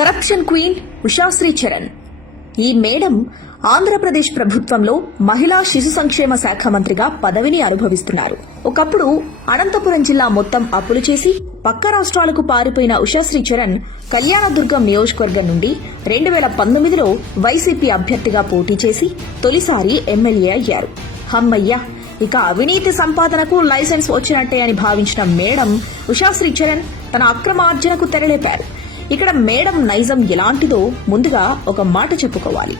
Corruption queen Ushasri Charan ఈ madam Andhra Pradesh ప్రభుత్వంలో మహిళా శిశు సంక్షేమ శాఖ మంత్రిగా పదవిని అనుభవిస్తున్నారు. ఒకప్పుడు అనంతపురం జిల్లా మొత్తం అప్పులు చేసి పక్క రాష్ట్రాలకు పారిపోయిన ఉషాశ్రీ చరణ్ కళ్యాణదుర్గం నియోజకవర్గం నుండి రెండు వేల పంతొమ్మిదిలో వైసీపీ అభ్యర్థిగా పోటీ చేసి తొలిసారి ఎమ్మెల్యే అయ్యారు. హమ్మయ్య! ఇక అవినీతి సంపాదనకు లైసెన్స్ వచ్చినట్టే అని భావించిన మేడం ఉషాశ్రీ చరణ్ తన అక్రమార్జనకు తెరలేపారు. ఇక్కడ మేడం నైజం ఎలాంటిదో ముందుగా ఒక మాట చెప్పుకోవాలి.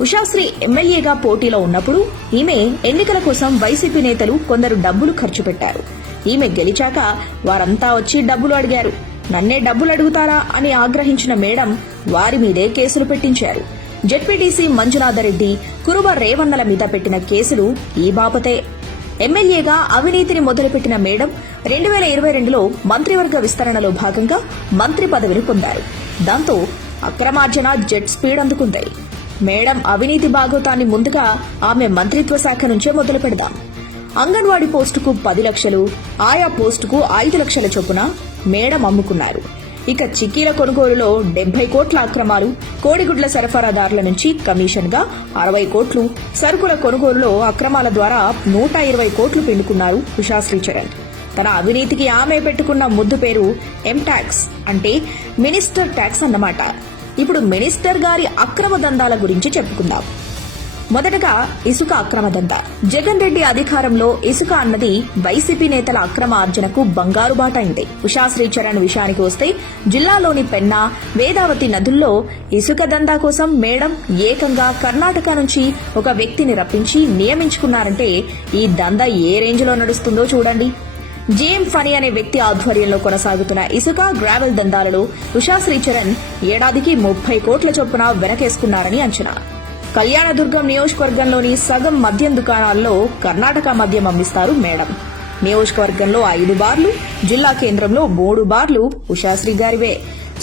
ఉషాశ్రీ ఎమ్మెల్యేగా పోటీలో ఉన్నప్పుడు ఈమె ఎన్నికల కోసం వైసీపీ నేతలు కొందరు డబ్బులు ఖర్చు పెట్టారు. ఈమె గెలిచాక వారంతా వచ్చి డబ్బులు అడిగారు. నన్నే డబ్బులు అడుగుతారా అని ఆగ్రహించిన మేడం వారి మీదే కేసులు పెట్టించారు. జెడ్పీటీసీ మంజునాథరెడ్డి కురుబ రేవన్నల మీద పెట్టిన కేసులు ఈ బాపతే. ఎమ్మెల్యేగా అవినీతిని మొదలుపెట్టిన మేడం రెండు వేల ఇరవై రెండులో మంత్రివర్గ విస్తరణలో భాగంగా మంత్రి పదవిని పొందారు. దాంతో అక్రమార్జన జెట్ స్పీడ్ అందుకుంది. మేడం అవినీతి భాగోతాన్ని ముందుగా ఆమె మంత్రిత్వ శాఖ నుంచే మొదలు పెడదాం అంగన్వాడీ పోస్టుకు పది లక్షలు ఆయా పోస్టుకు ఐదు లక్షల చొప్పున మేడం అమ్ముకున్నారు. ఇక చిక్కీల కొనుగోలులో డెబ్బై కోట్ల అక్రమాలు కోడిగుడ్ల సరఫరాదారుల నుంచి కమిషన్గా అరవై కోట్లు సరుకుల కొనుగోలులో అక్రమాల ద్వారా నూట ఇరవై కోట్లు పిండుకున్నారు ఉషాశ్రీ చరణ్ తన అవినీతికి ఆమె పెట్టుకున్న ముద్దు పేరు ఎం ట్యాక్స్ అంటే మినిస్టర్ ట్యాక్స్ అన్నమాట. ఇప్పుడు మినిస్టర్ గారి అక్రమ దందాల గురించి చెప్పుకుందాం. మొదటగా ఇసుక అక్రమ దందా. జగన్ రెడ్డి అధికారంలో ఇసుక అన్నది వైసీపీ నేతల అక్రమ ఆర్జనకు బంగారు బాట అయింది. ఉషాశ్రీ చరణ్ విషయానికి వస్తే జిల్లాలోని పెన్నా వేదావతి నదుల్లో ఇసుక దందా కోసం మేడం ఏకంగా కర్ణాటక నుంచి ఒక వ్యక్తిని రప్పించి నియమించుకున్నారంటే ఈ దందా ఏ రేంజ్లో నడుస్తుందో చూడండి. జేఎం ఫనీ అనే వ్యక్తి ఆధ్వర్యంలో కొనసాగుతున్న ఇసుక గ్రావెల్ దందాలలో ఉషాశ్రీ చరణ్ ఏడాదికి ముప్పై కోట్ల చొప్పున వెనకేసుకున్నారని అంచనా. కళ్యాణదుర్గం నియోజకవర్గంలోని సగం మద్యం దుకాణాల్లో కర్ణాటక మద్యం అమ్మిస్తారు మేడం. నియోజకవర్గంలో ఐదు బార్లు జిల్లా కేంద్రంలో మూడు బార్లు ఉషాశ్రీ గారివే.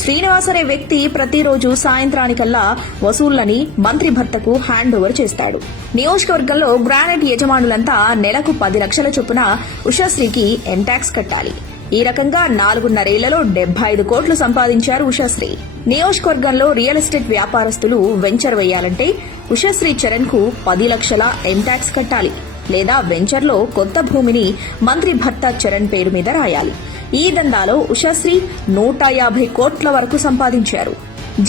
శ్రీనివాస్ అనే వ్యక్తి ప్రతిరోజు సాయంత్రానికల్లా వసూళ్ళని మంత్రి భర్తకు హ్యాండ్ ఓవర్ చేస్తాడు. నియోజకవర్గంలో గ్రానైట్ యజమానులంతా నెలకు పది లక్షల చొప్పున ఉషాశ్రీకి ఎంటాక్స్ కట్టాలి. ఈ రకంగా నాలుగున్నరేళ్ళలో డెబ్బై ఐదు కోట్లు సంపాదించారు ఉషాశ్రీ. నియోజకవర్గంలో రియల్ ఎస్టేట్ వ్యాపారస్తులు వెంచర్ వేయాలంటే ఉషాశ్రీ చరణ్కు పది లక్షల ఎంటాక్స్ కట్టాలి లేదా వెంచర్లో కొత్త భూమిని మంత్రి భర్త చరణ్ పేరు మీద రాయాలి. ఈ దందాలో ఉషాశ్రీ నూట యాభై కోట్ల వరకు సంపాదించారు.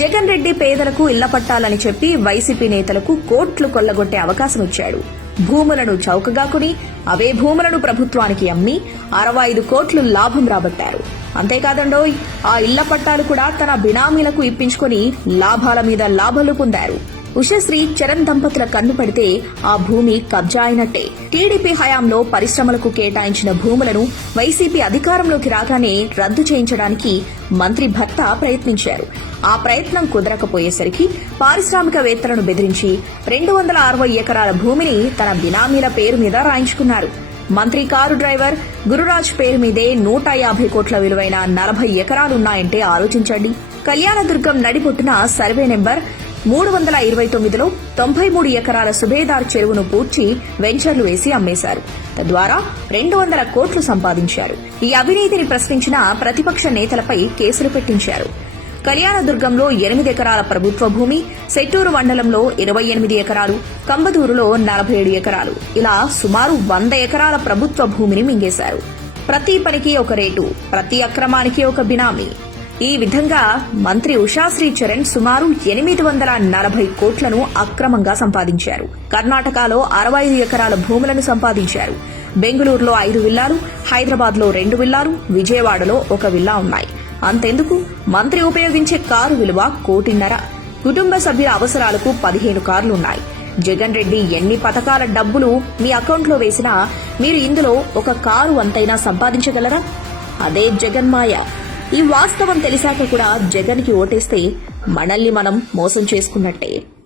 జగన్ రెడ్డి పేదలకు ఇళ్ళ పట్టాలని చెప్పి వైసీపీ నేతలకు కోట్లు కొల్లగొట్టే అవకాశం ఇచ్చాడు. భూములను చౌకగా కొని అవే భూములను ప్రభుత్వానికి అమ్మి అరవై ఐదు కోట్లు లాభం రాబట్టారు. అంతేకాదండోయ్ ఆ ఇళ్ళ పట్టాలు కూడా తన బినామీలకు ఇప్పించుకొని లాభాల మీద లాభాలు పొందారు. ఉషశ్రీ చరణ్ దంపతుల కన్ను పడితే ఆ భూమి కబ్జా అయినట్టే. టీడీపీ హయాంలో పరిశ్రమలకు కేటాయించిన భూములను వైసీపీ అధికారంలోకి రాగానే రద్దు చేయించడానికి మంత్రి భర్త ప్రయత్నించారు. ఆ ప్రయత్నం కుదరకపోయేసరికి పారిశ్రామికవేత్తలను బెదిరించి రెండు వందల అరవై ఎకరాల భూమిని తన బినామీల పేరు మీద రాయించుకున్నారు. మంత్రి కారు డ్రైవర్ గురురాజ్ పేరు మీదే నూట యాభై కోట్ల విలువైన నలభై ఎకరాలున్నాయంటే ఆలోచించండి. కళ్యాణదుర్గం నడిపొట్టున సర్వే నెంబర్ మూడు వందల ఇరవై తొమ్మిదిలో తొంభై మూడు ఎకరాల సుబేదార్ చెరువును పూడ్చి వెంచర్లు వేసి అమ్మేశారు. తద్వారా రెండు వందల కోట్లు సంపాదించారు. ఈ అవినీతిని ప్రశ్నించిన ప్రతిపక్ష నేతలపై కేసులు పెట్టించారు. కళ్యాణదుర్గంలో ఎనిమిది ఎకరాల ప్రభుత్వ భూమి సెట్టూరు మండలంలో ఇరవై ఎనిమిది ఎకరాలు కంబదూరులో నలభై ఏడు ఎకరాలు. ఇలా సుమారు వంద ఎకరాల ప్రభుత్వ భూమిని మింగేశారు. ప్రతి పనికి ఒక రేటు ప్రతి అక్రమానికి ఒక బినామీ. ఈ విధంగా మంత్రి ఉషాశ్రీ చరణ్ సుమారు ఎనిమిది వందల నలభై కోట్లను అక్రమంగా సంపాదించారు. కర్ణాటకలో అరవై ఐదు ఎకరాల భూములను సంపాదించారు. బెంగళూరులో ఐదు విల్లాలు హైదరాబాద్లో రెండు విల్లాలు విజయవాడలో ఒక విల్లా ఉన్నాయి. అంతెందుకు? మంత్రి ఉపయోగించే కారు విలువ కోటిన్నర. కుటుంబ సభ్యుల అవసరాలకు పదిహేను కార్లున్నాయి జగన్ రెడ్డి ఎన్ని పథకాల డబ్బులు మీ అకౌంట్లో వేసినా మీరు ఇందులో ఒక కారు అంతైనా సంపాదించగలరా? అదే జగన్మాయ ఈ వాస్తవం తెలిసాక కూడా జగన్కి ఓటేస్తే మనల్ని మనం మోసం చేసుకున్నట్టే.